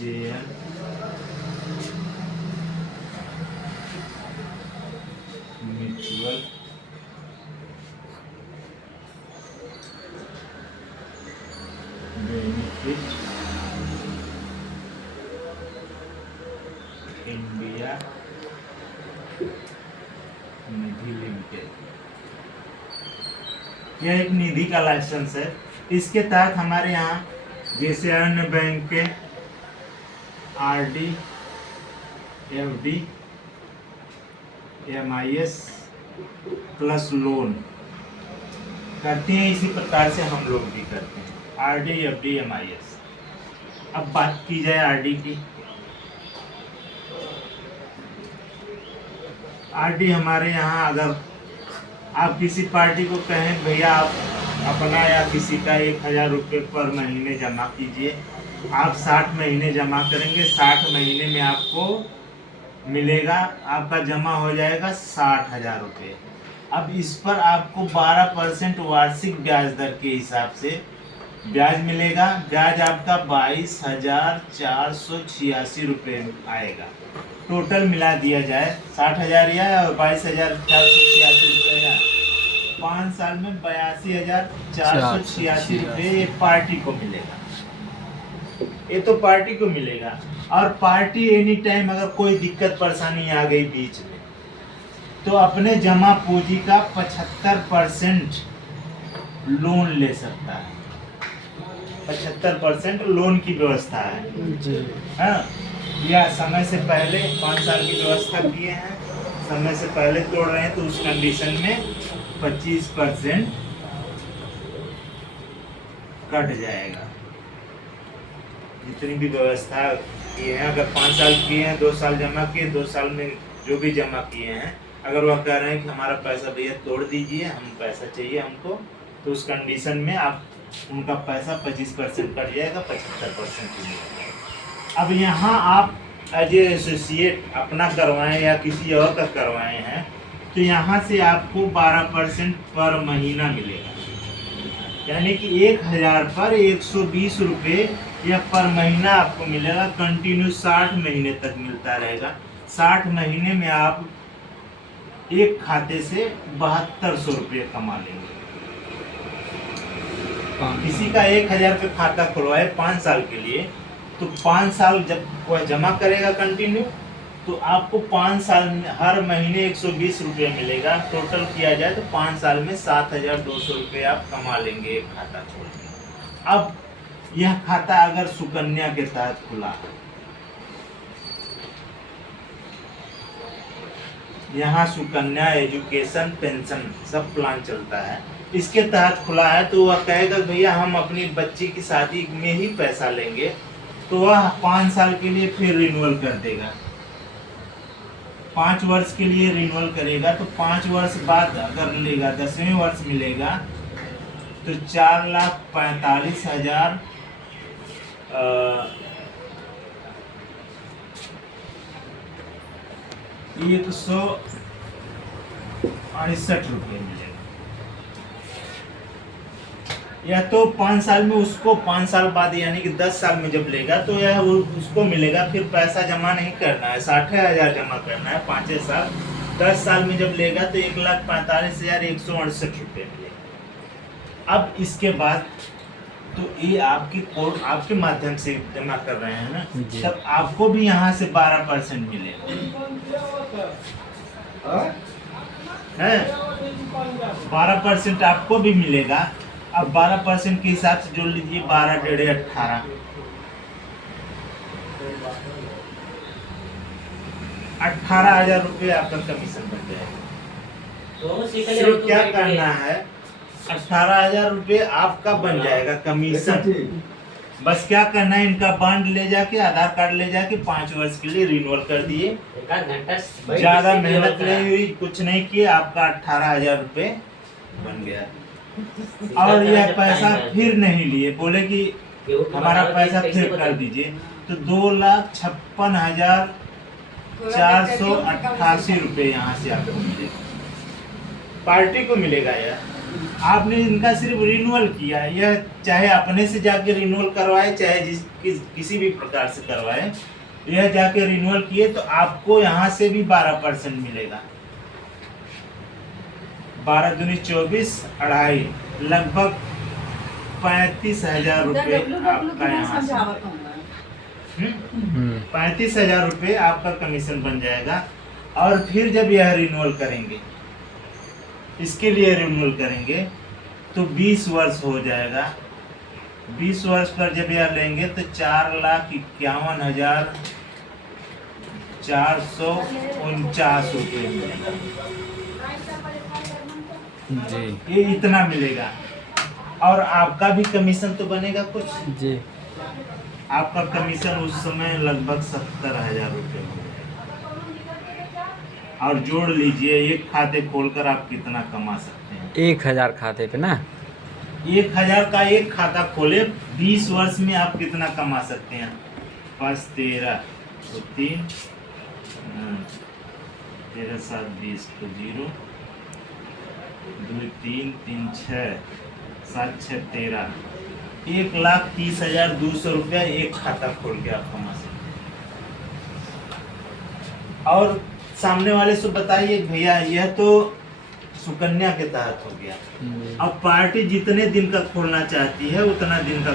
JN mutual benefit India निधि limited. यह एक निधि का लाइसेंस है। इसके तहत हमारे यहाँ जैसे अन्य बैंक के RD, FD, MIS plus lone करते हैं, इसी प्रकार से हम लोग भी करते हैं RD, FD, MIS। अब बात की जाए RD की। RD हमारे यहाँ अगर आप किसी पार्टी को कहें भैया आप अपना या किसी का 1000 रुपये पर महीने जमा कीजिए, आप 60 महीने जमा करेंगे, 60 महीने में आपको मिलेगा, आपका जमा हो जाएगा 60,000 रुपये। अब इस पर आपको 12% वार्षिक ब्याज दर के हिसाब से ब्याज मिलेगा। ब्याज आपका 22,486 रुपये आएगा। टोटल मिला दिया जाए 60,000 या 22,486 रुपये या 5 साल में 82,486 रुपये ये पार्टी को मिलेगा। ये तो पार्टी को मिलेगा। और पार्टी एनी टाइम अगर कोई दिक्कत परेशानी आ गई बीच में तो अपने जमा पूंजी का 75% लोन ले सकता है। 75% लोन की व्यवस्था है जी। हाँ, या समय से पहले 5 साल की व्यवस्था किए हैं, समय से पहले तोड़ रहे हैं तो उस कंडीशन में 25% कट जाएगा। जितनी भी व्यवस्था किए हैं, अगर 5 साल किए हैं, 2 साल जमा किए, 2 साल में जो भी जमा किए हैं, अगर वह कह रहे हैं कि हमारा पैसा भैया तोड़ दीजिए, हम पैसा चाहिए हमको, तो उस कंडीशन में आप उनका पैसा 25% कट जाएगा, 75% मिलेगा। अब यहाँ आप एज ए एसोसिएट अपना करवाएं या किसी और का करवाए हैं तो यहाँ से आपको 12% पर महीना मिलेगा, यानी कि 1000 पर 120 रुपये या पर महीना आपको मिलेगा। कंटिन्यू 60 महीने तक मिलता रहेगा। 60 महीने में आप एक खाते से 7200 रुपये कमा लेंगे। किसी का 1000 का खाता खुलवाए 5 साल के लिए, तो 5 साल जब वह जमा करेगा कंटिन्यू, तो आपको 5 साल में हर महीने 120 रुपये मिलेगा। टोटल किया जाए तो 5 साल में 7,200 रुपये आप कमा लेंगे एक खाता छोड़ के। अब यह खाता अगर सुकन्या के तहत खुला है, यहाँ सुकन्या एजुकेशन पेंशन सब प्लान चलता है, इसके तहत खुला है, तो वह कहेगा भैया हम अपनी बच्ची की शादी में ही पैसा लेंगे, तो वह 5 साल के लिए फिर रिन्यूअल कर देगा। 5 वर्ष के लिए रिन्यूअल करेगा, तो 5 वर्ष बाद अगर लेगा 10वें वर्ष मिलेगा तो 4,45,168 रुपये मिलेगा। या तो 5 साल में उसको 5 साल बाद यानी कि 10 साल में जब लेगा तो यह उसको मिलेगा, फिर पैसा जमा नहीं करना है, 60,000 जमा करना है 5 साल। 10 साल में जब लेगा तो 1,45,168 रुपये मिलेगा। अब इसके बाद तो ये आपकी कोड आपके माध्यम से जमा कर रहे हैं ना, तब आपको भी यहाँ से 12% मिलेगा है, 12% आपको भी मिलेगा। अब 12% के हिसाब से जोड़ लीजिए, 12 डेढ़े 18, 18,000 रुपये आपका कमीशन बन जाएगा। सिर्फ क्या करना है, 18,000 रुपये आपका बन जाएगा कमीशन। बस क्या करना है, इनका बॉन्ड ले जाके, आधार कार्ड ले जाके 5 वर्ष के लिए रिन्यूअल कर दिए। ज्यादा मेहनत नहीं हुई, कुछ नहीं किए, आपका 18,000 रुपये बन गया। और यह पैसा फिर नहीं लिए, बोले कि हमारा पैसा फिर कर दीजिए, तो 2,56,488 रुपये यहाँ से आपको मिलेगा, पार्टी को मिलेगा यार। आपने इनका सिर्फ रिन्यूअल किया, यह चाहे अपने से जाके रिन्यूअल करवाए चाहे किसी भी प्रकार से करवाए, यह जाके रिन्यूअल किए तो आपको यहाँ से भी 12% मिलेगा। 12 दूनी 24, 2.5 लगभग 35,000 रुपये आपका यहाँ से 35,000 रुपये आपका कमीशन बन जाएगा। और फिर जब यह रिन्यूअल करेंगे, इसके लिए रिन्यूअल करेंगे तो 20 वर्ष हो जाएगा। 20 वर्ष पर जब यह लेंगे तो 4,51,449 रुपये मिलेगा जी ये इतना मिलेगा। और आपका भी कमीशन तो बनेगा कुछ जी। आपका कमीशन उस समय लगभग 70,000 रुपये हो। और जोड़ लीजिए एक खाते खोलकर आप कितना कमा सकते हैं। 1,000 खाते पे ना, 1,000 का एक खाता खोले 20 वर्ष में आप कितना कमा सकते हैं। 5 13 तो 3 13 7 20 तो 0 2 3 3 6 7 6 13 1,30,200 रुपया एक खाता खोल के आप कमा सकते हैं। और सामने वाले से बताइए भैया यह तो सुकन्या के तहत हो गया। अब पार्टी जितने दिन का खोलना चाहती है उतना दिन का